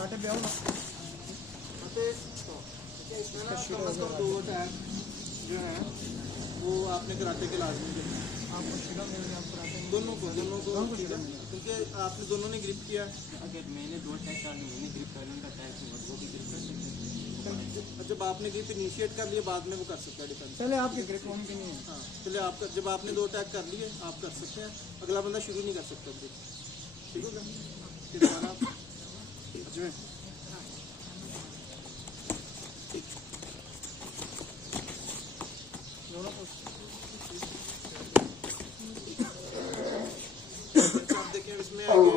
Karate पे आओ ना। इसमें ना कम से कम 2 टैग जो है वो आपने कराटे के लाजमी करना है। आपको सीधा मिल गया, आप कराटे में दोनों को ठीक है, क्योंकि आपने दोनों ने ग्रिप किया। अगर मैंने 2 टैग कर ली, मैंने ग्रिप कर लिया, टैग से वो भी ग्रिप कर सकते हैं। जब आपने ग्रिप इनिशिएट कर लिया बाद में वो कर सकता है डिफेंस। पहले आपकी ग्रिप होनी की नहीं है। हाँ, चलिए आपका जब आपने 2 टैग कर लिए आप कर सकते हैं, अगला बंदा शुरू नहीं कर सकता ग्रिप। ठीक होगा फिर हमारा अजमेर दोनों को आप देखिए इसमें आगे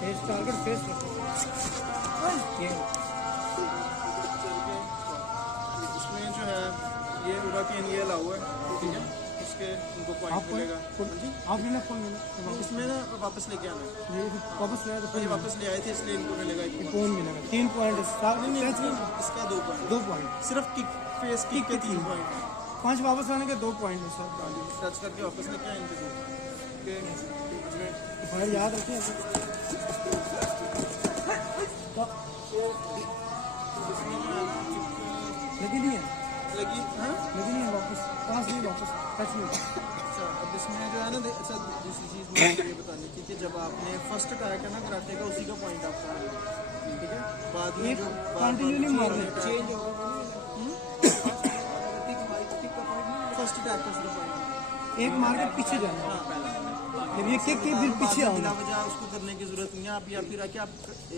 फेस टारगेट फेस रखो। ये इसमें जो है ये उराकेन ये ला हुआ है, ठीक है, इसके उनको पॉइंट मिलेगा। आप लेना फोन लेना, इसमें ना वापस लेके आना है। ये वापस ले तो ये वापस ले आए थे इसलिए इनको मिलेगा एक फोन मिलेगा। 3 पॉइंट इसका 2 पॉइंट, 2 पॉइंट, सिर्फ किक फेस किक के 3 पॉइंट, 5 वापस आने के 2 पॉइंट है सर। टच करके वापस लेके आए इनके 2 के फायर याद रखिए। लगी नहीं है, लगी। हाँ लगी नहीं है, वापस पास नहीं, वापस टच नहीं। अच्छा, अब इसमें जो है ना अच्छा दूसरी चीज़ मुझे ये बतानी थी कि जब आपने फर्स्ट अटैक है ना कराटे का उसी का पॉइंट आपका आएगा, ठीक है। बाद में जो कंटिन्यू नहीं मारना, चेंज होगा फर्स्ट अटैक का सिर्फ पॉइंट एक मार के पीछे जाना। हाँ पहला जब ये किक के फिर पीछे आओ। बिना वजह उसको करने की जरूरत नहीं है। आप या फिर आके आप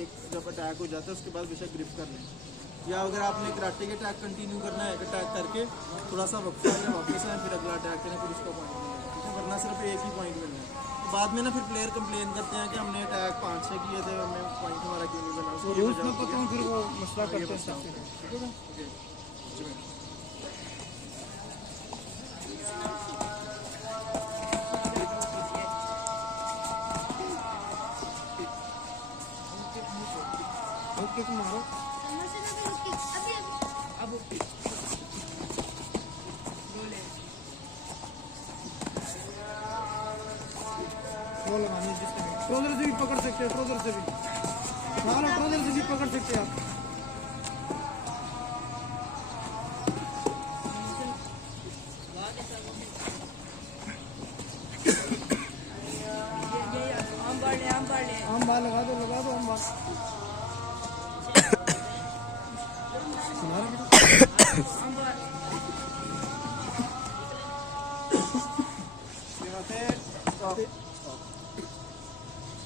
एक जब अटैक हो जाता है उसके बाद बेशक ग्रिप कर लें, या अगर आपने कराटे के अटैक कंटिन्यू करना है अटैक करके थोड़ा सा वक्त आए वापस आए फिर अगला अटैक करें फिर उसका पॉइंट मिलेगा, ठीक है, वरना सिर्फ एक ही पॉइंट मिलना है। तो बाद में ना फिर प्लेयर कंप्लेन करते हैं कि हमने अटैक 5-6 किए थे, हमें पॉइंट हमारा क्यों नहीं बना। रूल्स में पता हूँ फिर वो मसला करते हैं। किक मारो अब वो लगाने जिससे ट्रोजर से भी पकड़ सकते हैं, ट्रोजर से भी ट्रोजर से भी पकड़ सकते हैं आप। आम बार लगा दो आम बार।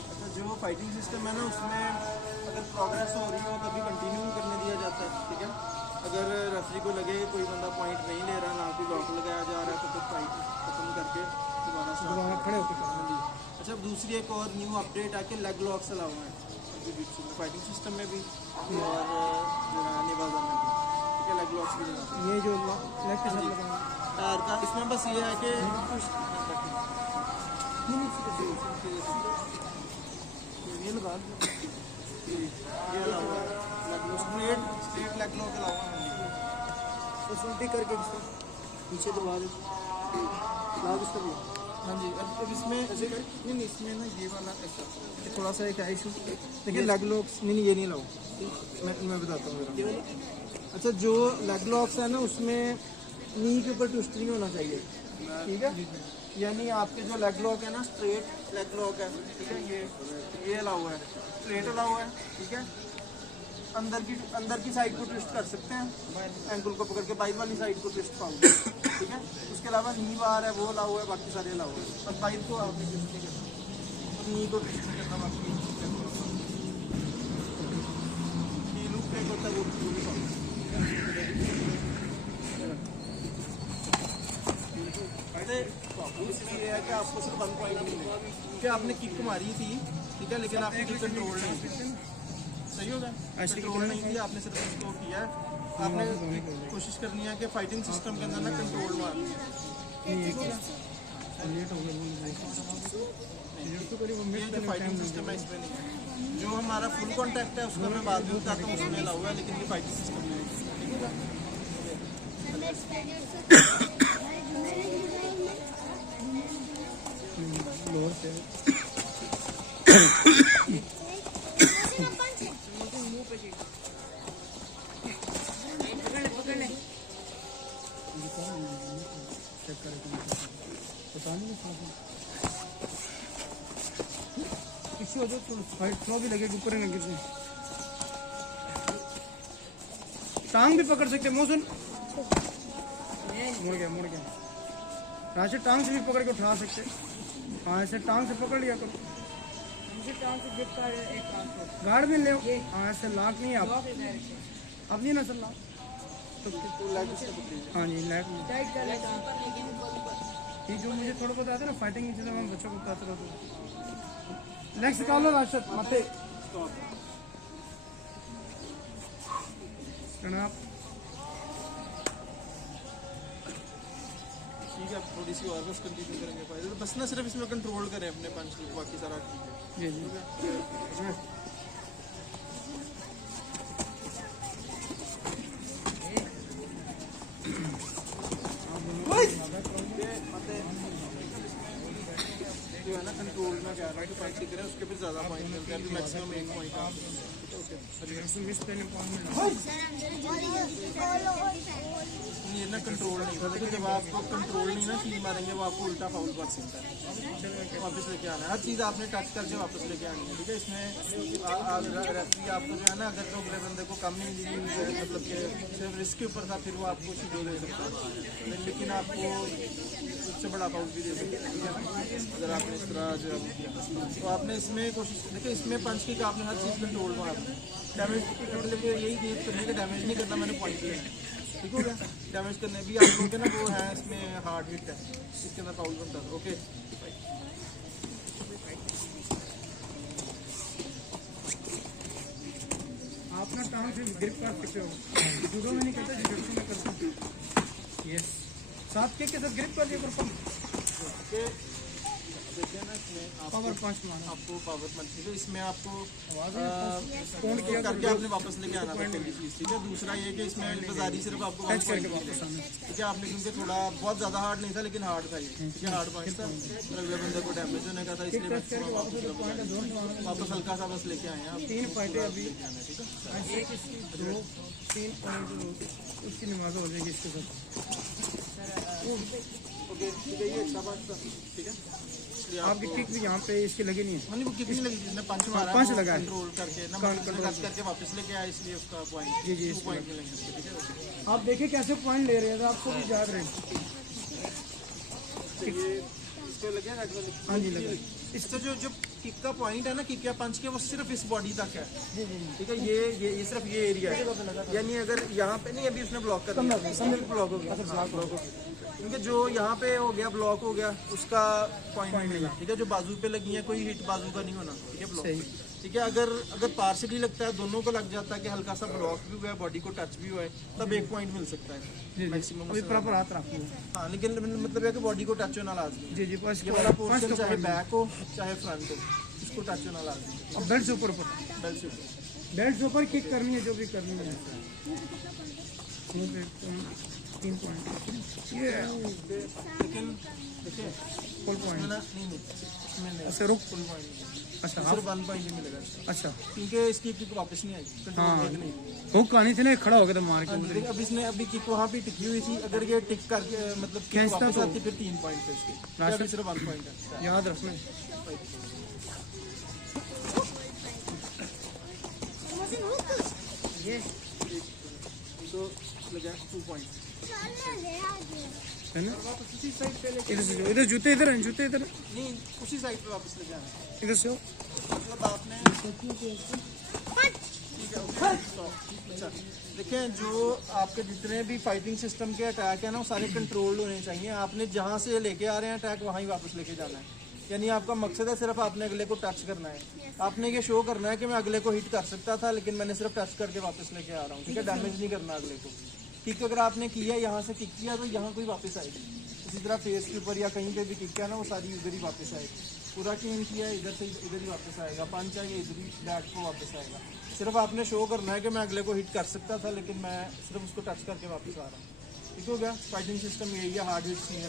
अच्छा, जो फाइटिंग सिस्टम है ना उसमें अगर प्रोग्रेस हो रही हो तभी कंटिन्यू करने दिया जाता है, ठीक है। अगर रेफरी को लगे कोई बंदा पॉइंट नहीं ले रहा, ना कोई लॉक लगाया जा रहा है, तो फिर फाइट खत्म करके दोबारा खड़े होकर। अच्छा, दूसरी एक और न्यू अपडेट आके लेग लॉक्स अलाउ हैं फाइटिंग सिस्टम में भी और नेवाजा में भी, ठीक है, लेग लॉक्स भी लगाते हैं। ये जो लेग के साथ लगाना टायर का इसमें बस ये है कि ये लगा ये अलाउ है स्ट्रेट लेग लॉक अलाउ है। तो उल्टी करके पीछे दबा दो, लाभ इसका भी। हाँ जी, अब इसमें नहीं इसमें ना ये वाला ऐसा थोड़ा सा एक इशू देखिए, लेग लॉक्स नहीं ये नहीं लाओ, मैं बताता हूँ मेरा। अच्छा, जो लेग लॉक्स है ना उसमें नी के ऊपर ट्विस्ट नहीं होना चाहिए, ठीक है, यानी आपके जो लेग लॉक है ना स्ट्रेट लेग लॉक है, ठीक है, ये अलाउ है, स्ट्रेट अलाउ है, ठीक है। अंदर की साइड को ट्विस्ट कर सकते हैं, एंकल को पकड़ के बाइट वाली साइड को ट्विस्ट पाओगे, ठीक है। उसके अलावा नी बार है वो अलाउ है, बाकी सारे अलाउ है, और बाइट को आपने ट्विस्ट नहीं करना, नी को ट्विस्ट नहीं करना, बाकी लुक पे होता है वो पूरी पाओगे। इसमें ये है कि आपको सिर्फ 1 पॉइंट मिलेगा क्योंकि आपने किक मारी थी, ठीक है, लेकिन आपने किक कंट्रोल नहीं की, सही होगा, कंट्रोल नहीं किया आपने, सिर्फ इसको किया है। आपने कोशिश करनी है कि फाइटिंग सिस्टम के अंदर ना कंट्रोल मारनी है। ये जो फाइटिंग सिस्टम है इसमें नहीं है, जो हमारा फुल कॉन्टैक्ट है उसका मैं बाद में बताता हूँ, उसमें अलाउ है, लेकिन ये फाइटिंग सिस्टम नहीं है, ठीक है। लोअर पीछे हो जाओ तो फाइट थ्रो भी लगेगी, ऊपर ही लगे थे। टांग भी पकड़ सकते, मौसम मुड़ गया, मुड़ गया। यहाँ से टांग से भी पकड़ के उठा सकते। हाँ, ऐसे टांग से पकड़ लिया करो, गार्ड में ले। हाँ, ऐसे लॉक नहीं है आप, अब नहीं ना सर लॉक। हाँ जी, लैग में ये जो मुझे थोड़ा बहुत आता है ना फाइटिंग की चीज़ें, मैं बच्चों को बताते रहता हूँ। लेग सिखा लो राशद, मते जनाब। ठीक है, थोड़ी सी और बस कंटिन्यू करेंगे फाइट, बस ना सिर्फ इसमें कंट्रोल करें अपने पंच को, बाकी सारा ठीक है। जी जी, जो है ना कंट्रोल में क्या राइट फाइट करें, उसके भी ज़्यादा पॉइंट मिलते हैं, मैक्सिमम 1 पॉइंट आप। ये ना कंट्रोल नहीं था, लेकिन जब आपको कंट्रोल नहीं ना फील मारेंगे, वो आपको उल्टा फाउल कर सकता है। वापस लेके आना है, हर चीज़ आपने टच करके वापस लेके आनी है, ठीक है। इसमें रेफरी आपको जो है ना, अगर तो अगले बंदे को कम नहीं दी, मतलब कि सिर्फ रिस्क के ऊपर था, फिर वो आपको सीधो दे सकता है, लेकिन आपको उससे बड़ा फाउल भी दे सकता है, ठीक है। अगर आपने इस तरह जो है किया, तो आपने इसमें कोशिश देखिए, इसमें पंच की आपने हर चीज़ कंट्रोल में, आपने डैमेज मतलब यही गेम करने का, डैमेज नहीं करना, मैंने पॉइंट लिया, ठीक हो गया। डैमेज करने भी आप लोग ना, वो है इसमें हार्ड हिट है, इसके अंदर फाउल बनता है। ओके, आप ना टांग से ग्रिप कर सकते हो, जूडो में नहीं करते, जिम्नास्टिक में कर सकते हो। यस, साथ के साथ ग्रिप कर दिया पर देखिए ना, इसमें पावर पंच मारना, आपको पावर पंच, ठीक है। इसमें आपको कौन किया करके आपने वापस लेके आना था पहली चीज़, ठीक है। दूसरा ये कि इसमें बाजारी सिर्फ आपको टच करके वापस आना। ठीक है, आपने क्योंकि थोड़ा बहुत ज़्यादा हार्ड नहीं था, लेकिन हार्ड था ये, ठीक है। हार्ड पॉइंट था, और अगले बंदे को डैमेज होने का था, इसलिए वापस हल्का सा बस लेके आए हैं आप। 3 फाइटें अभी, ठीक है, 1 2 3 पॉइंट उसकी नमाज हो जाएगी इसके साथ। ओके, ठीक है, ये अच्छा बात था, ठीक है। इसलिए आपकी किक भी यहाँ पे इसकी लगी नहीं है, मैंने वो कितनी लगी थी, इसने पंच मारा, पंच लगा है। कंट्रोल करके ना, कंट्रोल करके वापस लेके आया, इसलिए उसका पॉइंट, जी जी, 2 पॉइंट मिलेंगे उसके, ठीक है। आप देखिए कैसे पॉइंट ले रहे हैं, आपको भी याद रहे। इसको लगे रेड वाले, हाँ जी, लगा। इसका जो किक का पॉइंट है ना, किक या पंच के, वो सिर्फ इस बॉडी तक है, जी जी, ठीक है। ये सिर्फ ये एरिया है, यानी अगर यहाँ पे नहीं, अभी उसने ब्लॉक कर दिया, समझ ब्लॉक हो गया, ब्लॉक हो गया, क्योंकि जो यहाँ पे हो गया, ब्लॉक हो गया, उसका पॉइंट मिला, ठीक है। जो बाजू पे लगी है, कोई हिट बाजू का नहीं होना, ठीक है, ब्लॉक, ठीक है। अगर पार्शली लगता है, दोनों को लग जाता है कि हल्का सा ब्लॉक भी हुआ है, बॉडी को टच भी हुआ है, तब 1 पॉइंट मिल सकता है मैक्सिमम। अभी प्रॉपर हाथ रखो। हाँ, लेकिन मतलब है कि बॉडी को टच होना लाजमी, जी जी, बस ये वाला पोर्शन चाहे बैक हो चाहे फ्रंट हो, इसको टच होना लाजमी। अब बेल्ट से ऊपर बेल्ट से ऊपर, बेल्ट से ऊपर किक करनी है, जो भी करनी है। 3 पॉइंट ये लेकिन देखिए फुल पॉइंट नहीं, इसमें नहीं, अच्छा रुक, फुल पॉइंट, अच्छा सिर्फ 1 पॉइंट ही मिलेगा इसका, अच्छा क्योंकि इसकी किक वापस नहीं आएगी, कंट्रोल नहीं। वो कहानी थी ना, खड़ा हो गया था मार के उधर। अब इसने अभी किक वहाँ पे टिकी हुई थी, अगर ये टिक करके मतलब किक खींचता वापस तो- आती, फिर 3 पॉइंट है इसके, अभी सिर्फ 1 पॉइंट है। याद रखना। ये तो लगा 2 पॉइंट है ना, वापस उसी साइड पे लेके, इधर से जाओ, इधर जूते इधर हैं, जूते इधर, नहीं उसी साइड पे वापस ले जाना, इधर से हो। मतलब आपने ठीक है, ओके, अच्छा। देखें, जो आपके जितने भी फाइटिंग सिस्टम के अटैक है ना, वो सारे कंट्रोल होने चाहिए। आपने जहाँ से लेके आ रहे हैं अटैक, वहाँ ही वापस लेके जाना है, यानी आपका मकसद है सिर्फ आपने अगले को टच करना है। आपने ये शो करना है कि मैं अगले को हिट कर सकता था, लेकिन मैंने सिर्फ टच करके वापस लेके आ रहा हूँ, ठीक है। डैमेज नहीं करना अगले को। किक अगर आपने किया, यहाँ से किक किया, तो यहाँ कोई वापस आएगी। इसी तरह फेस के ऊपर या कहीं पे भी किक किया ना, वो सारी उधर ही वापस आएगी। पूरा टीम किया, इधर से इधर ही वापस आएगा। पंच आएगा, इधर ही बैक को वापस आएगा। सिर्फ आपने शो करना है कि मैं अगले को हिट कर सकता था, लेकिन मैं सिर्फ उसको टच करके वापस आ रहा हूँ। ठीक हो गया। फाइटिंग सिस्टम यही है, हार्ड हिट नहीं है।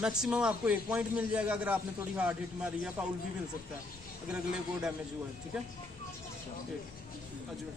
मैक्सिमम आपको 1 पॉइंट मिल जाएगा अगर आपने थोड़ी हार्ड हिट मारी है, फाउल भी मिल सकता है। अगर अगले को डैमेज हुआ है, ठीक है। अजमेर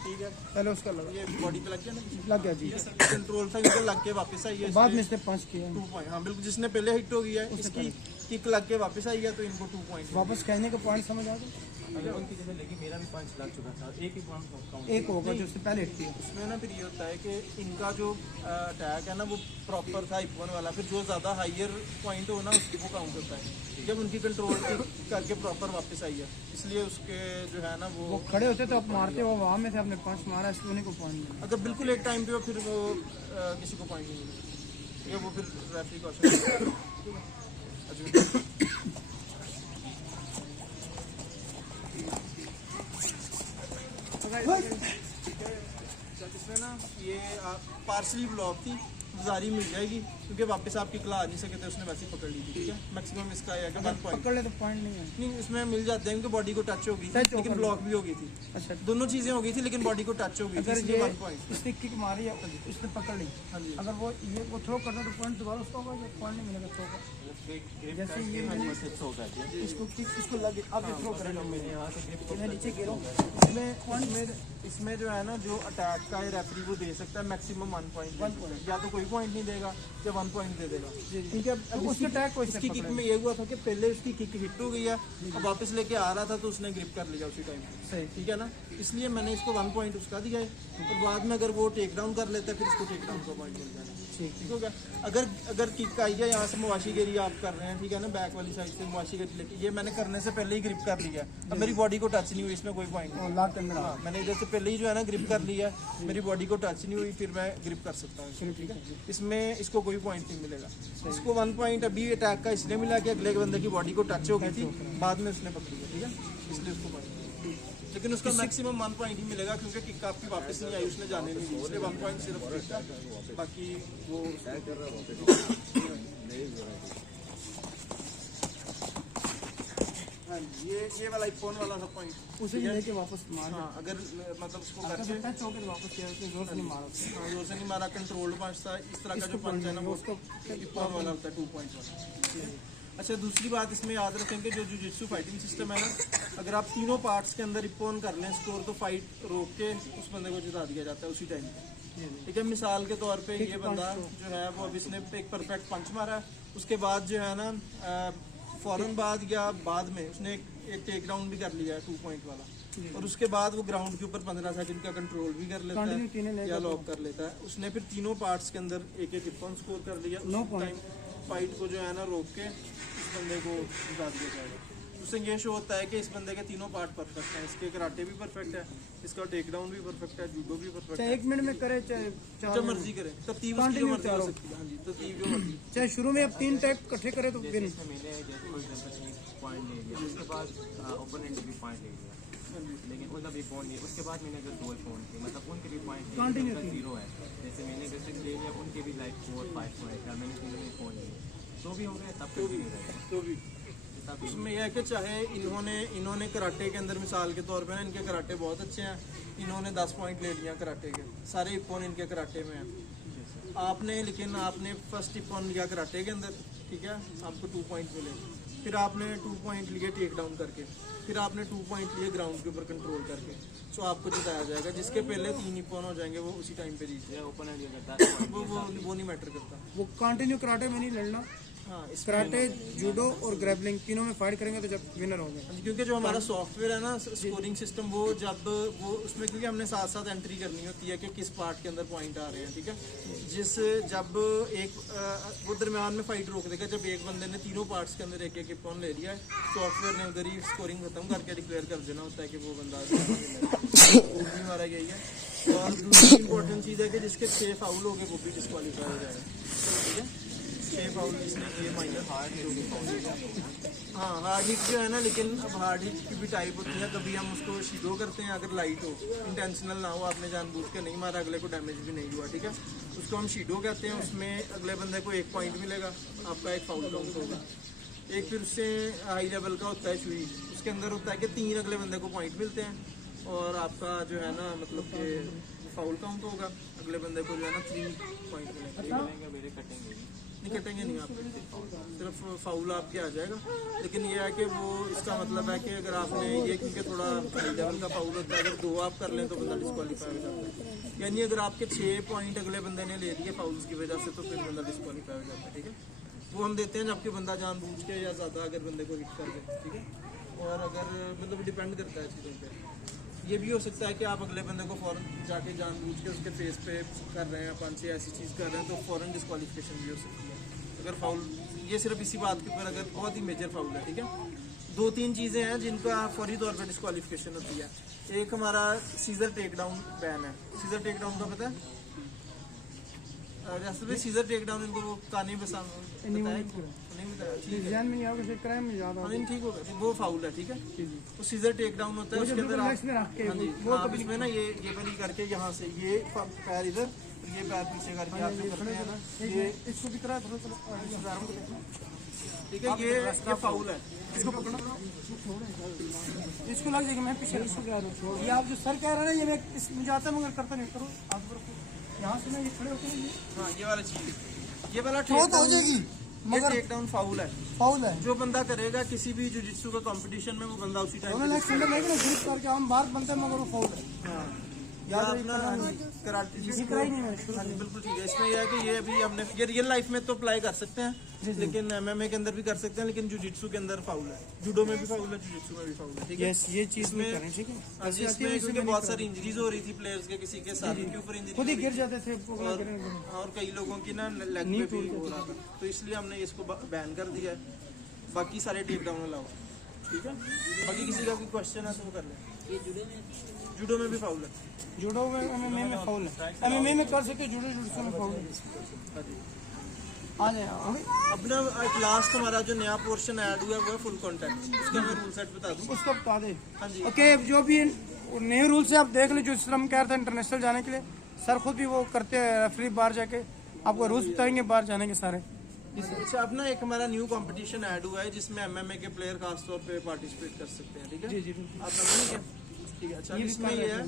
ठीक है, पहले उसका लगा, ये बॉडी पे लग गया ना, लग गया जी। कंट्रोल था, इधर लग के वापस आई है, बाद में इसने पंच किया, 2 पॉइंट। हाँ बिल्कुल, जिसने पहले हिट हो गया है इसकी किक लग के वापस आई है तो इनको 2 पॉइंट। वापस कहने का पॉइंट समझ आ गया। अगर उनकी जगह लेकिन मेरा भी 5 लग चुका था, एक ही पॉइंट काउंट। एक होगा जो उससे पहले हिट किया। उसमें ना फिर ये होता है कि इनका जो अटैक है ना वो प्रॉपर था इपवन वाला, फिर जो ज़्यादा हायर पॉइंट हो ना उसकी वो काउंट होता है। जब उनकी कंट्रोल करके प्रॉपर वापस आई है, इसलिए उसके जो है ना वो खड़े होते तो आप मारते, वो वहाँ में थे, आपने पंच मारा, इसलिए उन्हीं को पॉइंट मिला। अगर बिल्कुल एक टाइम पे हो फिर वो किसी को पॉइंट नहीं मिलेगा, ये वो फिर रेफरी को इसमें ना ये पार्सली ब्लॉक थी, जारी मिल जाएगी क्योंकि वापस आपकी क्ला आ नहीं सके थे, उसने वैसे ही पकड़ ली थी, ठीक है। मैक्सिमम इसका है कि 1 पॉइंट पकड़ ले तो पॉइंट नहीं है। नहीं, इसमें मिल जाते हैं क्योंकि बॉडी को टच हो गई थी, लेकिन ब्लॉक भी हो गई थी। अच्छा, दोनों चीजें हो गई थी लेकिन बॉडी को टच हो गई थी, अगर इसलिए ये 1 पॉइंट। इसने किक मारी है, इसने पकड़ ली, हाँ जी, अगर वो ये वो थ्रो करता तो पॉइंट दोबारा उसका होगा, या पॉइंट नहीं मिलेगा थ्रो का। जैसे ये मैंने इसको किक, इसको लगे, अब ये थ्रो करेगा, मैंने यहाँ से मैं नीचे गिरा, इसमें जो है ना जो अटैक का है रेफरी वो दे सकता है मैक्सिमम 1 पॉइंट, या तो कोई पॉइंट नहीं देगा या 1 पॉइंट दे देगा, ठीक है। अब उसके अटैक को इसकी किक में ये हुआ था कि पहले उसकी किक हिट हो गई है, अब वापस लेके आ रहा था तो उसने ग्रिप कर लिया उसी टाइम, सही, ठीक है ना। इसलिए मैंने इसको 1 पॉइंट उसका दिया है, और बाद में अगर वो टेक डाउन कर लेता है फिर इसको टेक डाउन का पॉइंट मिल जाएगा, ठीक हो गया। अगर किक आई है यहाँ से मुआशीगिरी आप कर रहे हैं, ठीक है ना, बैक वाली साइड से मुआशीगिरी लेके, ये मैंने करने से पहले ही ग्रिप कर लिया है, अब मेरी बॉडी को टच नहीं हुई, इसमें कोई पॉइंट नहीं। लाख के अंदर हाँ, मैंने इधर से पहले ही जो है ना ग्रिप कर लिया, मेरी बॉडी को टच नहीं हुई, फिर मैं ग्रिप कर सकता हूँ, ठीक है। इसमें इसको कोई पॉइंट नहीं मिलेगा, इसको 1 पॉइंट अभी अटैक का इसलिए मिला कि अगले बंदे की बॉडी को टच हो गई थी, बाद में उसने पकड़ी है, ठीक है, इसलिए उसको पॉइंट। लेकिन उसका मैक्सिमम 1 पॉइंट ही मिलेगा क्योंकि किक आपकी वापस नहीं आई, उसने जाने नहीं दी, इसलिए 1 पॉइंट सिर्फ उसका, बाकी वो हाँ ये वाला फोन वाला था पॉइंट, उसे लेके वापस मार। हाँ, अगर मतलब उसको करके टच होकर वापस किया, उसने जोर से नहीं मारा, हाँ, जोर से नहीं मारा, कंट्रोल्ड पंच था, इस तरह का जो पंच है ना वो उसको फोन वाला होता है 2 पॉइंट वाला। अच्छा, दूसरी बात इसमें याद रखें कि जो जुजित्सु फाइटिंग सिस्टम है ना, अगर आप तीनों पार्ट्स के अंदर इपोन कर लें स्कोर तो फाइट रोक के उस बंदे को जिता दिया जाता है उसी टाइम पे, ठीक है। मिसाल के तौर पे ये बंदा जो है वो अब इसने एक परफेक्ट पंच मारा है, उसके बाद जो है ना फौरन बाद या बाद में उसने एक टेक डाउन भी कर लिया है 2 पॉइंट वाला, और उसके बाद वो ग्राउंड के ऊपर 15 सेकंड का कंट्रोल भी कर लेता है या लॉक कर लेता है। उसने फिर तीनों पार्ट्स के अंदर एक एक इपोन स्कोर कर लिया, टाइम फाइट को जो है ना रोक के इस बंदे को जिता दिया जाएगा। उससे ये शो होता है कि इस बंदे के तीनों पार्ट परफेक्ट हैं, इसके कराटे भी परफेक्ट है, इसका टेक डाउन भी परफेक्ट है, जूडो भी परफेक्ट है, 1 मिनट में करे चाहे जो मर्जी करे, तरतीब उसकी जो मर्जी हो सकती है। हाँ जी, तरतीब जो मर्जी, चाहे शुरू में अब 3 टैग इकट्ठे करे तो फिर मैंने जैसे फॉर एग्जांपल 1 पॉइंट ले लिया, उसके बाद ओपोनेंट भी पॉइंट ले लिया, लेकिन उनका भी पॉइंट नहीं, उसके बाद मैंने अगर 2 पॉइंट थे, मतलब उनके भी पॉइंट जीरो है, जैसे मैंने जैसे ले लिया उनके भी लाइक 4-5 पॉइंट था, मैंने तीनों में पॉइंट लिए तो भी हो गया, तब तो भी तो भी उसमें यह है कि चाहे इन्होंने कराटे के अंदर मिसाल के तौर पे ना इनके कराटे बहुत अच्छे हैं, इन्होंने 10 पॉइंट ले लिया कराटे के, सारे इपोन इनके कराटे में हैं, आपने फर्स्ट इपोन लिया कराटे के अंदर, ठीक है, आपको 2 पॉइंट मिले, फिर आपने 2 पॉइंट लिए टेक डाउन करके, फिर आपने 2 पॉइंट लिए ग्राउंड के ऊपर कंट्रोल करके, तो आपको जिताया जाएगा। जिसके पहले 3 इपोन हो जाएंगे वो उसी टाइम पे जीत जाए, ओपोनेंट वो नहीं मैटर करता, वो कंटिन्यू कराटे में नहीं लड़ना। हाँ, कराटे, जूडो और ग्रैपलिंग तीनों में फाइट करेंगे तो जब विनर होंगे, क्योंकि जो हमारा सॉफ्टवेयर है ना स्कोरिंग सिस्टम, वो जब वो उसमें क्योंकि हमने साथ साथ एंट्री करनी होती है कि किस पार्ट के अंदर पॉइंट आ रहे हैं, ठीक है। जब एक वो दरमियान में फाइट रोक देगा, जब एक बंदे ने तीनों पार्ट्स के अंदर एक पॉइंट ले लिया है, सॉफ्टवेयर ने उधर ही स्कोरिंग खत्म करके डिक्लेयर कर देना होता है कि वो बंदा हमारा यही है। और दूसरी इंपॉर्टेंट चीज़ है कि जिसके 6 फाउल हो गए वो भी डिस्क्वालीफाई हो जाएगा, ठीक है। 6 फाउल इसलिए माइनर हार्ड हिट, हाँ हार्ड हिट जो है ना, लेकिन अब हार्ड हिट की भी टाइप होती है, कभी हम उसको शीडो करते हैं अगर लाइट हो, इंटेंशनल ना हो, आपने जानबूझ के नहीं मारा, अगले को डैमेज भी नहीं हुआ, ठीक है, उसको हम शीडो कहते हैं। उसमें अगले बंदे को 1 पॉइंट मिलेगा, आपका 1 फाउल काउंट होगा। एक फिर उससे हाई लेवल का होता है शुई, उसके अंदर होता है कि 3 अगले बंदे को पॉइंट मिलते हैं, और आपका जो है ना मतलब कि फाउल काउंट होगा, अगले बंदे को जो है ना 3 पॉइंट मिलेंगे। मेरे कटेंगे नहीं कटेंगे नहीं आपके, सिर्फ फाउल आपके आ जाएगा। लेकिन ये है कि वो इसका मतलब है कि अगर आपने ये क्योंकि थोड़ा हाई लेवल का फाउल होता है, अगर 2 आप कर लें तो बंदा डिस्क्वालीफाई हो जाता है। यानी अगर आपके 6 पॉइंट अगले बंदे ने ले लिए फाउल्स की वजह से तो फिर बंदा डिस्क्वालीफाई हो जाता है, ठीक है। वो हम देते हैं जबकि बंदा जानबूझ के या ज़्यादा अगर बंदे को हिट कर दे, ठीक है। और अगर मतलब डिपेंड करता है चीज़ों पे। ये भी हो सकता है कि आप अगले बंदे को फ़ौरन जाके जानबूझ के उसके फेस पे कर रहे हैं, पाँच छः ऐसी चीज़ कर रहे हैं तो फ़ौरन डिस्क्वालिफिकेशन भी हो सकती है अगर फाउल। ये सिर्फ इसी बात के ऊपर अगर बहुत ही मेजर फाउल है, ठीक है। 2-3 चीज़ें हैं जिनका फौरी तौर पर डिस्क्वालिफिकेशन होती है। एक हमारा सीजर टेक डाउन बैन है। सीजर टेक डाउन का पता है? जैसे भी सीजर टेक डाउन इनको वो कानी बताया नहीं बताया में याद से क्राइम में याद हाँ ठीक होगा, वो फाउल है, ठीक है। तो सीजर टेक डाउन होता है, उसके अंदर आप इसमें ना ये वाली करके यहाँ से ये पैर इधर ये पैर पीछे करके आप जो करते हैं ना ये इसको भी करा ठीक है, ये फाउल है। इसको पकड़ो, इसको लग जाएगा। मैं पीछे इसको कह रहा हूँ, ये आप जो सर कह रहे हैं ना, ये मैं इसमें जाता मगर करता नहीं। करो आप यहाँ से ना ये खड़े होकर हाँ ये वाला चीज, ये वाला हो जाएगी मगर टेक डाउन फाउल है। फाउल है जो बंदा करेगा किसी भी जुजित्सु का कंपटीशन में वो बंदा उसी टाइम ग्रुप करके हम बात बनते हैं मगर वो फाउल है। हाँ या अपना कराटे बिल्कुल ठीक है। इसमें यह है कि ये अभी हमने ये रियल लाइफ में तो अप्लाई कर सकते हैं, लेकिन एमएमए के अंदर भी कर सकते हैं, लेकिन जुजित्सु के अंदर फाउल है। जूडो में भी फाउल है, जुजित्सु में भी फाउल है, ठीक है। ये चीज में करें, ठीक है। इसमें क्योंकि बहुत सारी इंजरीज हो रही थी प्लेयर्स के, किसी के साथ के ऊपर इंजरी खुद ही गिर जाते थे और कई लोगों की ना लेग में भी हो रहा था, तो इसलिए हमने इसको बैन कर दिया है। बाकी सारे टेक डाउन अलाउ, ठीक है। बाकी किसी का कोई क्वेश्चन है तो वो कर ले। जूडो में भी फाउल है, जूडो में एमएमए में फाउल है। एमएमए में कर सकते, जूडो जुडो में फाउल है। आ जाए अपना एक लास्ट हमारा जो नया पोर्शन ऐड हुआ है वो है फुल कांटेक्ट। उसका मैं रूल सेट बता दूं, उसको बता दे। हाँ जी ओके, जो भी नए रूल से आप देख लो, जो हम कह रहे थे इंटरनेशनल जाने के लिए, सर खुद भी वो करते हैं, रेफरी बाहर जाके आपको रूल्स बताएंगे बाहर जाने के सारे। अच्छा, अपना एक हमारा न्यू कंपटीशन ऐड हुआ है जिसमें एमएमए के प्लेयर खासतौर पे पार्टिसिपेट कर सकते हैं, ठीक है। जी जी आप समझ गए, ठीक है। अच्छा, इसमें ये है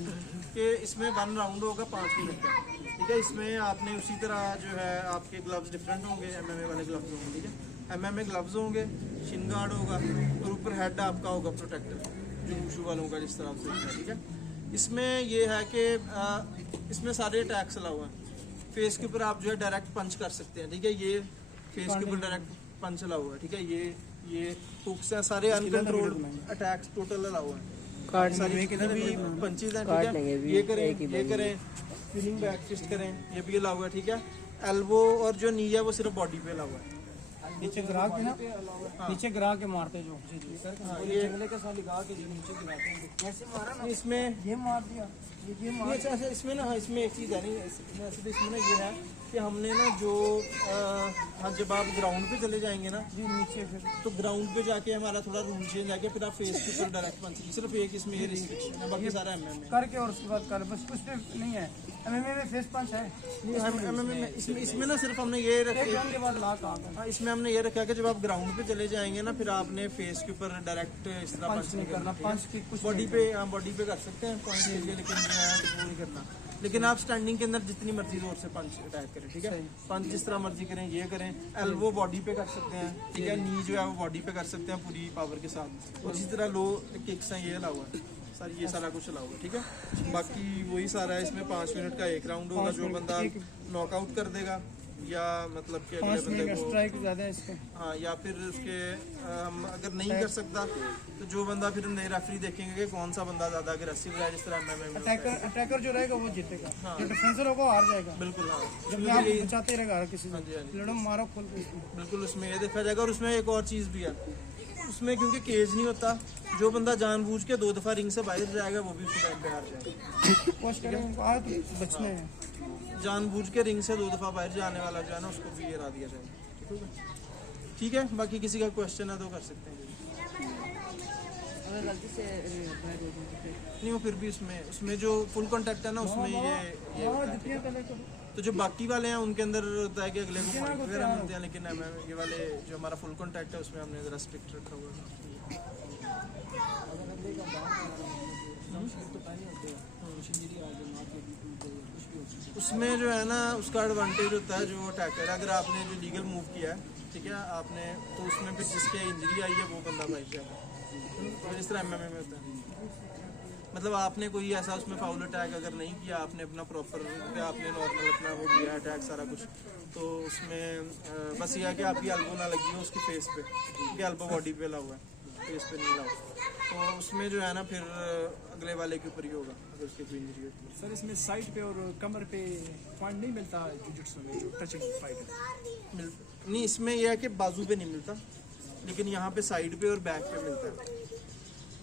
कि इसमें 1 राउंड होगा 5 मिनट का, ठीक है। इसमें आपने उसी तरह जो है आपके ग्लव्स डिफरेंट होंगे, एमएमए वाले ग्लव्स होंगे, ठीक है। एमएमए ग्लव्स होंगे, शिन गार्ड होगा और ऊपर हेड आपका होगा प्रोटेक्टर, जो वुशु वालों का जिस तरह से, ठीक है। इसमें ये है कि इसमें सारे अटैक्स अलाउ हैं। फेस के ऊपर आप जो है डायरेक्ट पंच कर सकते हैं, ठीक है। ये फेस के ऊपर डायरेक्ट पंच अलाउ है, ठीक है। ये हुक्स हैं, सारे अनकंट्रोल्ड अटैक्स टोटल अलाउ हैं। सारी भी पंचेज हैं, ठीक है। ये करें स्पिनिंग बैक फिस्ट करें, ये भी अलाउ है, ठीक है। एल्बो और जो नी है वो सिर्फ बॉडी पे अलाउ है। नीचे गिरा के ना, नीचे गिरा के मारते जो ये के साथ लगा के जो नीचे गिराते हैं, ऐसे मारा ना, इसमें ये मार दिया, ये मार। अच्छा, इसमें ना, हाँ, इसमें एक चीज़ है नहीं, इसमें ना ये है कि हमने ना जो हाँ, जब आप ग्राउंड पे चले जाएंगे ना जी नीचे, फिर तो ग्राउंड पे जाके हमारा थोड़ा रूल चेंज आके फिर आप फेस के ऊपर डायरेक्ट पंच, सिर्फ एक इसमें ये रिस्ट्रिक्शन है, बाकी सारा एमएमए करके और उसके बाद कर, बस कुछ पे नहीं है। एमएमए में फेस पंच है, एमएमए में। इसमें ना सिर्फ हमने ये रखा, के बाद ला कहाँ हाँ, इसमें हमने ये रखा कि जब आप ग्राउंड पे चले जाएंगे ना फिर आपने फेस के ऊपर डायरेक्ट इस तरह पंच नहीं करना। पंच की कुछ बॉडी पे, हाँ, बॉडी पे कर सकते हैं पंच के लिए, लेकिन वो नहीं करना। लेकिन आप स्टैंडिंग के अंदर जितनी मर्जी जोर से पंच अटैक करें, ठीक है। पंच जिस तरह मर्जी करें, ये करें। एल्बो बॉडी पे कर सकते हैं, ठीक है। नी जो है वो बॉडी पे कर सकते हैं पूरी पावर के साथ। और इसी तरह लो किक्स हैं, ये अलाउ है सर, ये सारा कुछ अलाउ है, ठीक है। बाकी वही सारा है। इसमें 5 मिनट का एक राउंड होगा, जो बंदा नॉकआउट कर देगा या मतलब कि अगले बंदे को स्ट्राइक ज्यादा है इसके, हाँ, या फिर उसके अगर नहीं कर सकता तो जो बंदा फिर नए रेफरी देखेंगे कि कौन सा बंदा ज्यादा अग्रेसिव है, जिस तरह एमएमए अटैकर जो रहेगा वो जीतेगा, जो डिफेंसर होगा वो हार जाएगा। बिल्कुल, हाँ, जब आप बचाते रहेगा हर किसी से, लड़ो मारो खोल के। बिल्कुल, उसमें ये देखा जाएगा। और उसमें एक और चीज़ भी है, उसमें क्योंकि केज नहीं होता, जो बंदा जानबूझ के 2 दफ़ा रिंग से बाहर जाएगा वो भी उसी टाइम पे हार जाएगा। कोशिश करें बचने हैं, जानबूझ के रिंग से 2 दफ़ा बाहर जाने वाला जो है ना उसको भी हरा दिया जाएगा, ठीक है। बाकी किसी का क्वेश्चन है तो कर सकते हैं। अगर गलती से नहीं, वो फिर भी उसमें जो फुल कांटेक्ट है ना उसमें ये तो जो बाकी वाले हैं उनके अंदर होता है कि अगले को पॉइंट वगैरह मिलते हैं, लेकिन ये वाले जो हमारा फुल कांटेक्ट है उसमें हमने ज़रा स्ट्रिक्ट रखा हुआ है। अगर अंडे का दाम तो पानी होते हैं मशीनरी आ जाए मार के कुछ भी हो सकता है। उसमें जो है ना उसका एडवांटेज होता है जो अटैकर है, अगर आपने जो लीगल मूव किया है ठीक है आपने, तो उसमें फिर जिसके इंजरी आई है वो बंदा बच जाएगा। तो जिस तरह MMA में होता है, मतलब आपने कोई ऐसा उसमें फाउल अटैक अगर नहीं किया, आपने अपना प्रॉपर आपने नॉर्मल अपना वो किया अटैक सारा कुछ, तो उसमें बस यह है कि आपकी एल्बो ना लगी हो उसकी फेस पे, क्योंकि एल्बो बॉडी पे लगा हुआ है, फेस पे नहीं लगा, तो उसमें जो है ना फिर अगले वाले के ऊपर ही होगा अगर उसकी कोई इंजरी होती है। सर इसमें साइड पे और कमर पे पॉइंट नहीं मिलता जुजुत्सु में जो टचिंग फाइट है? नहीं, इसमें यह है कि बाजू पे नहीं मिलता, लेकिन यहाँ पे साइड पे और बैक पे मिलता है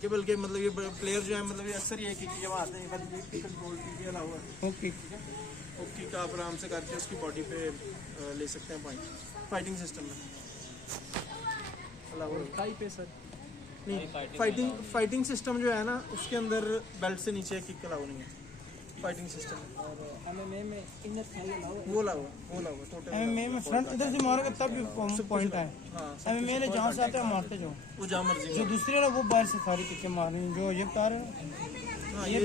कि बल्कि मतलब ये प्लेयर जो है मतलब ये अक्सर ये किक जब आते हैं कंट्रोल की अलावा ओके किक आप आराम से करके उसकी बॉडी पे ले सकते हैं पॉइंट फाइटिंग सिस्टम में अलावा टाई पे सर नहीं। फाइटिंग सिस्टम जो है ना उसके अंदर बेल्ट से नीचे किक अलाउ नहीं है फाइटिंग सिस्टम और MMA में इनर थाई अलाउ है? वो लाओ टोटल MMA में फ्रंट इधर से मारोगे तब भी पॉइंट है। हाँ MMA में जहाँ से आते हैं मारते जाओ, वो जहाँ मर्जी जो दूसरी ना वो बाहर से सारी किकें मार रही हैं, जो ये बता रहे हैं। हाँ ये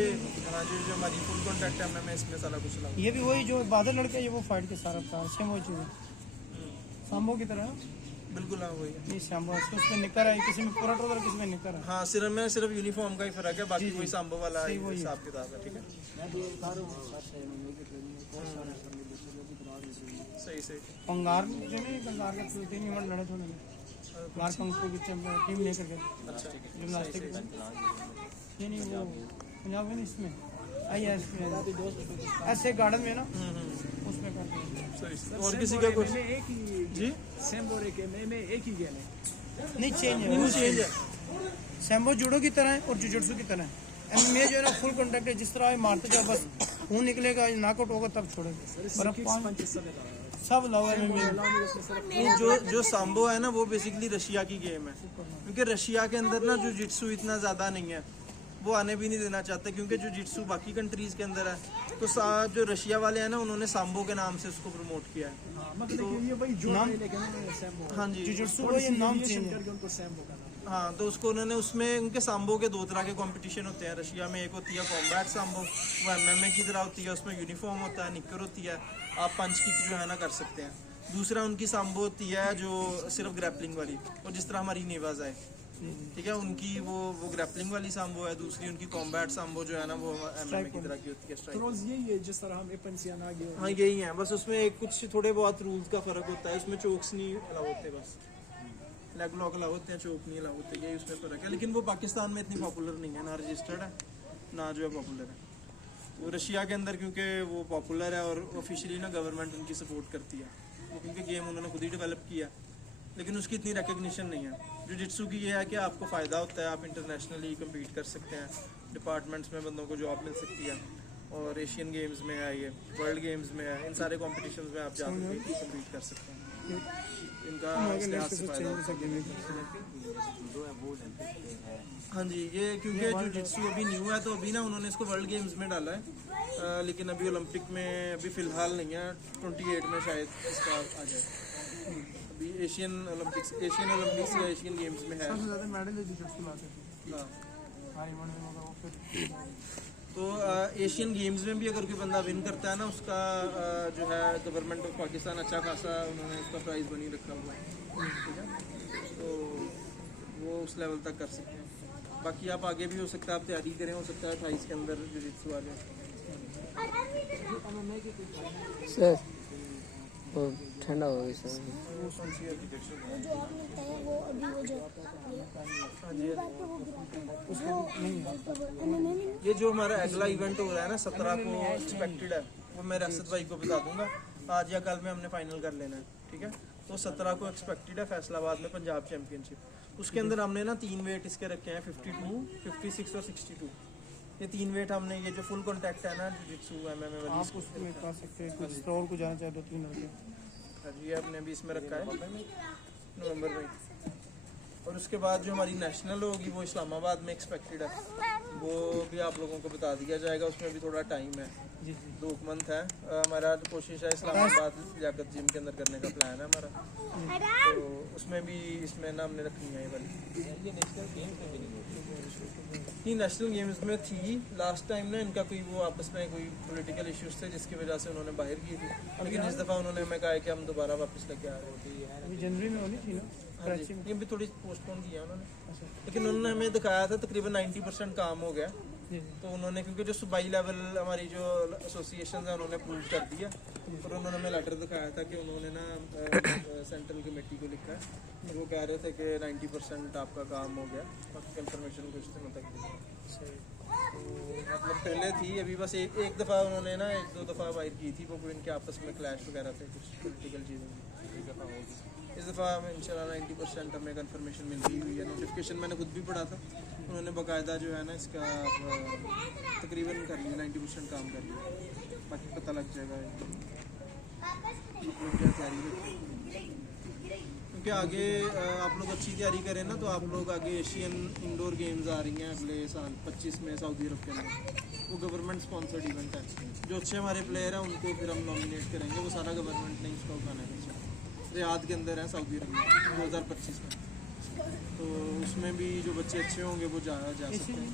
हाँ जो हमारी फुल कॉन्टैक्ट है MMA इसमें सारा कुछ लाओ। ये भी वही जो बादल लड़के हैं, ये वो फाइट के सारा बता सेम वही चीज़ है सांबो की तरह ना? बिल्कुल हाँ वही है। नहीं सांबो उसमें निकर है, किसी में पूरा ट्रोजर किसी में निकर है। हाँ सिर्फ यूनिफॉर्म का ही फर्क है, बाकी वही सांबो वाला हिसाब किताब है। ठीक है मैं भी बता रहा हूँ सर से MMA की ट्रेनिंग में बहुत सारे सर ने दूसरे लोग भी करा रहे हैं। सही पंगार जो नहीं पंगार के 3 मिनट लड़े थे उन्होंने पंगार कंपनी की टीम लेकर के अच्छा जिम्नास्टिक ये नहीं वो पंजाब में नहीं इसमें आई है इसमें ऐसे गार्डन में ना उसमें करते हैं। सही और किसी का कुछ MMA एक ही जी सैम्बो और एक MMA एक ही गेम है? नहीं चेंज है, नहीं चेंज है। सैम्बो जूडो की तरह है और जुजुत्सु की तरह है। MMA जो है ना फुल कांटेक्ट है, जिस तरह ये मारते जाओ बस खून निकलेगा नॉकआउट होगा तब छोड़ेगा। सर किक्स पंचेस सब है सब लव है MMA में। अलाउ नहीं उसमें सर नहीं जो सांबो है ना वो बेसिकली रशिया की गेम है, क्योंकि रशिया के अंदर ना जो जिट्सू इतना ज़्यादा नहीं है, वो आने भी नहीं देना चाहते, क्योंकि जो जिट्सू बाकी कंट्रीज़ के अंदर है, तो जो रशिया वाले हैं ना उन्होंने सांबो के नाम से उसको प्रमोट किया है। मतलब ये वही जो है लेकिन सैम्बो हाँ जी जुजुत्सु को ये नाम चेंज है। करके उनको सैम्बो का नाम। हाँ तो उसको उन्होंने उसमें उनके सांबो के 2 तरह के कंपटीशन होते हैं रशिया में। एक होती है कॉम्बैट सांबो, वो MMA की तरह होती है, उसमें यूनिफॉर्म होता है, निक्कर होती है, आप पंच किक जो है ना कर सकते हैं। दूसरा उनकी सांबो होती है जो सिर्फ ग्रैपलिंग वाली, और जिस तरह हमारी नेवाज है ठीक है उनकी वो ग्रैपलिंग वाली सांबो है। दूसरी उनकी कॉम्बैट सांबो जो है ना वो MMA की तरह की होती है, स्ट्राइक। रोज यही है जिस तरह हम एपन्स या नागी हाँ यही है, बस उसमें कुछ थोड़े बहुत रूल्स का फर्क होता है। उसमें चोक्स नहीं अलाउ होते, बस लेग लॉक अलाउ होते हैं, चोक नहीं अलाउ होते, यही उसमें फर्क है। लेकिन वो पाकिस्तान में इतनी पॉपुलर नहीं है, ना रजिस्टर्ड है ना जो है पॉपुलर है। वो रशिया के अंदर क्योंकि वो पॉपुलर है और ऑफिशियली ना गवर्नमेंट उनकी सपोर्ट करती है, वो क्योंकि गेम उन्होंने खुद ही डेवलप किया, लेकिन उसकी इतनी रिकग्निशन नहीं है। जिट्सू की ये है कि आपको फ़ायदा होता है, आप इंटरनेशनली कम्पीट कर सकते हैं, डिपार्टमेंट्स में बंदों को जॉब मिल सकती है, और एशियन गेम्स में है, ये वर्ल्ड गेम्स में है, इन सारे कॉम्पिटिशन में आप जाकर कम्पीट कर सकते हैं। इनका इस लिहाज से फ़ायदा होता है। हाँ जी ये क्योंकि जो जिट्सू अभी न्यू है तो अभी ना उन्होंने इसको वर्ल्ड गेम्स में डाला है, लेकिन अभी ओलंपिक में अभी फ़िलहाल नहीं है, 28 में शायद इसका आ जाए। अभी एशियन ओलंपिक्स या एशियन गेम्स में है। सबसे ज़्यादा मेडल है जुजुत्सु लाते हैं। हाँ हर इवेंट में होगा वो फिर तो एशियन गेम्स में भी अगर कोई बंदा विन करता है ना, उसका जो है गवर्नमेंट ऑफ पाकिस्तान अच्छा खासा उन्होंने उसका प्राइज़ बनी रखा हुआ है, ठीक है, तो वो उस लेवल तक कर सकते हैं। बाकी आप आगे भी हो सकता है, आप तैयारी करें, हो सकता है 28 के अंदर जिट्सू आ जाए। सर वो ठंडा हो गई सर। जो आप मिलते हैं वो अभी वो जो ये जो हमारा अगला इवेंट हो रहा है ना 17 को एक्सपेक्टेड है, वो मैं रसद भाई को बता दूंगा, आज या कल में हमने फाइनल कर लेना है, ठीक है। तो 17 को एक्सपेक्टेड है फैसलाबाद में पंजाब चैंपियनशिप। उसके अंदर हमने ना 3 वेट इसके रखे हैं, 52, 56 और 62। ये 3 वेट हमने, ये जो फुल कॉन्टैक्ट है ना जिट्सू MMA वाली, आप उसमें कर सकते हैं, कुछ स्टोर को जाना चाहे 2-3 लड़के। ये हमने अभी इसमें रखा है नवंबर में। और उसके बाद जो हमारी नेशनल होगी वो इस्लामाबाद में एक्सपेक्टेड है, वो भी आप लोगों को बता दिया जाएगा। उसमें भी थोड़ा टाइम है, 2 मंथ है। हमारा कोशिश है इस्लामाबाद लियाकत जिम के अंदर करने का प्लान है हमारा, तो उसमें भी इसमें ना हमने रखनी है ये वाली। ये नेशनल गेम्स में थी लास्ट टाइम ना, इनका कोई वो आपस में कोई पॉलिटिकल इश्यूज थे जिसकी वजह से उन्होंने बाहर की थी, लेकिन इस दफ़ा उन्होंने हमें कहा है कि हम दोबारा वापस लेके आ रहे हैं। अभी जनवरी में होनी थी ना हाँ जी, ये भी थोड़ी पोस्टपोन किया उन्होंने, लेकिन उन्होंने हमें दिखाया था तकरीबन 90% काम हो गया। तो उन्होंने, क्योंकि जो सूबाई लेवल हमारी जो एसोसिएशन है उन्होंने अप्रूव कर दिया, और उन्होंने हमें लेटर दिखाया था कि उन्होंने ना सेंट्रल कमेटी को लिखा है, तो वो कह रहे थे कि 90% आपका काम हो गया, बाकी कंफर्मेशन कुछ दिनों तक दी। तो मतलब पहले थी, अभी बस एक दफ़ा उन्होंने ना 1-2 दफ़ा वायर की थी, वो कोई इनके आपस में क्लैश वगैरह थे कुछ पॉलिटिकल चीज़ें। एक दफ़ा होगी, इस दफ़ा हमें इंशाल्लाह 90% हमें कंफर्मेशन मिल गई हुई है। नोटिफिकेशन मैंने खुद भी पढ़ा था, उन्होंने बाकायदा जो है ना इसका तकरीबन कर लिया, 90% काम कर लिया, बाकी पता लग जाएगा क्या तैयारी है। क्योंकि आगे आप लोग अच्छी तैयारी करें ना, तो आप लोग आगे एशियन इंडोर गेम्स आ रही हैं अगले साल 25 में सऊदी अरब के अंदर, वो गवर्नमेंट स्पॉन्सर्ड इवेंट है। जो अच्छे हमारे प्लेयर हैं उनको फिर हम नॉमिनेट करेंगे, वो सारा गवर्नमेंट ने इसका उठाना है। रियाद के अंदर है सऊदी अरब में 2025 में, तो उसमें भी जो बच्चे अच्छे होंगे वो जा सकते हैं।